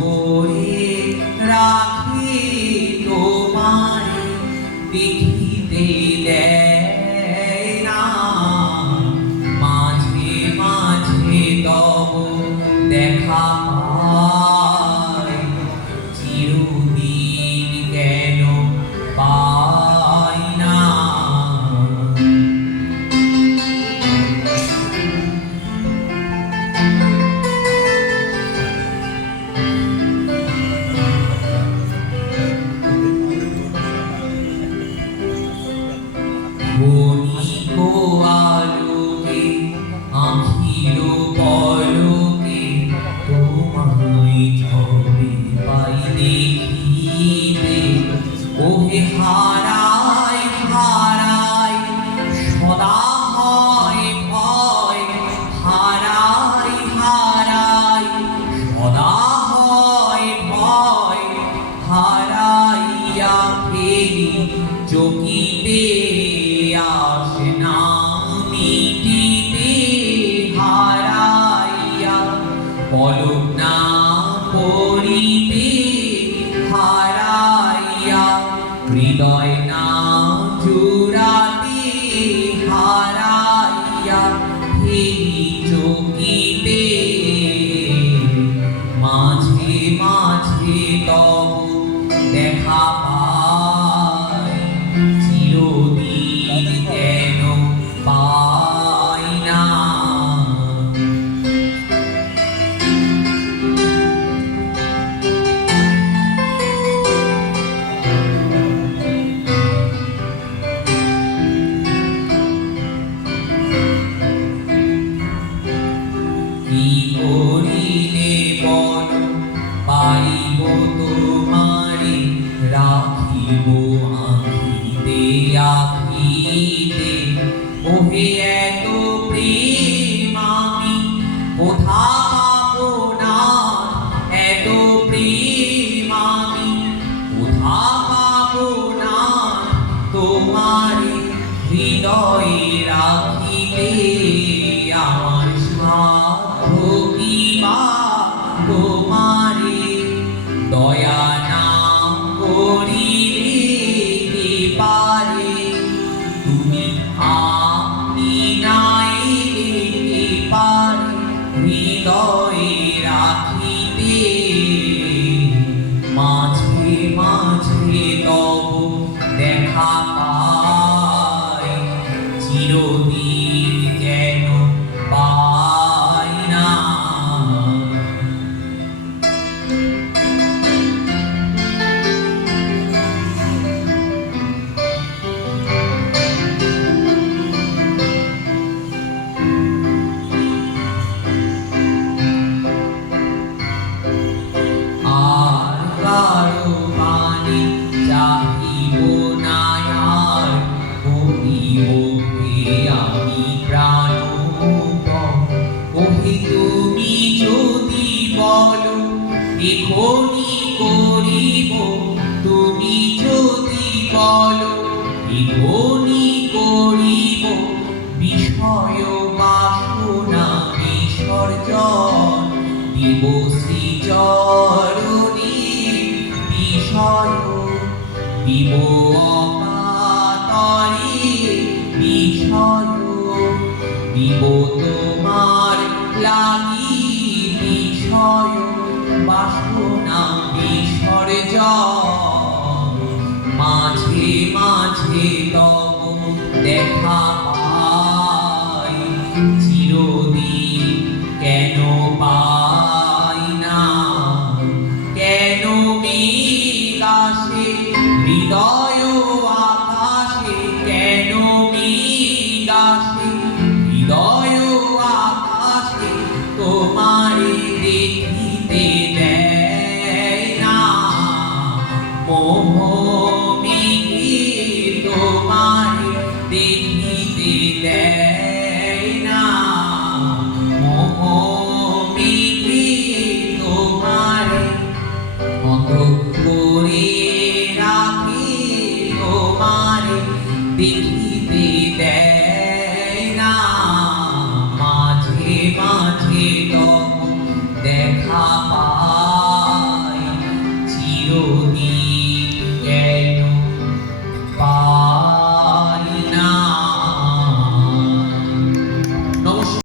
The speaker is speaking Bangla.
করে রাখি তোমায় দেখিতে দেয় না, মাঝে মাঝে তব দেখা পাই, চিরদিন কেন পাই না। ক্ষণিক আলোকে আঁখির পলকে তোমায় ছবি পাই দেখিতে, ওহে হারাই হারাই সদা হয় ভয়, হারাই হারাই সদা হয় ভয়, হারাইয়া ফেরি চকিতে আসে না মিটিতে, হারাইয়া পলক না পড়িতে, হারাইয়া হৃদয় না জুড়াতে, হারাইয়া ফেরি চকিতে, মাঝে মাঝে তব দেখা পাই, চিরদিন কেন পাই না। কি করিলে বল পাইব তোমারে, রাখিব আঁখিতে আঁখিতে, ওহে এত প্রেম আমি কোথা পাবো না, এত প্রেম আমি কোথা পাবো না, তোমারে হৃদয়ে রাখিলে আমার সাধ্য কি বা তোমারে দয়া না করিলে কে পারে, তুমি আপনি নাইলে কে পারে হৃদয়ে রাখিতে, মাঝে মাঝে তব দেখা পাই, চিরদিন কেন পাই না। আর কারো পানে চাহিব না, আর করিব আমি প্রাণপণ, ওহে তুমি যদি বলো এখনি করিব, তুমি যদি বলো এখনি করিব, বিষয় বাসনা বিসর্জন দিব শ্রীচরণী, বিষয় দিব অকাতরে, বিষয় দিব তোমার লাগি, বিষয় বাসনা বিসর্জন, মাঝে মাঝে তব দেখা পাই, চিরদিন কেন পাই না। কেন মেঘ আসে হৃদয় আকাশে, কেন মেঘ আসে হৃদয় আকাশে, তোমারে দেখিতে দেয় না, মোহ মেঘে তোমারে দেখিতে দেয় না, মোহ মেঘে তোমারে মত করে রাখি, তোমারে দেখিতে দেয় না, মাঝে মাঝে তব দেখা পাই।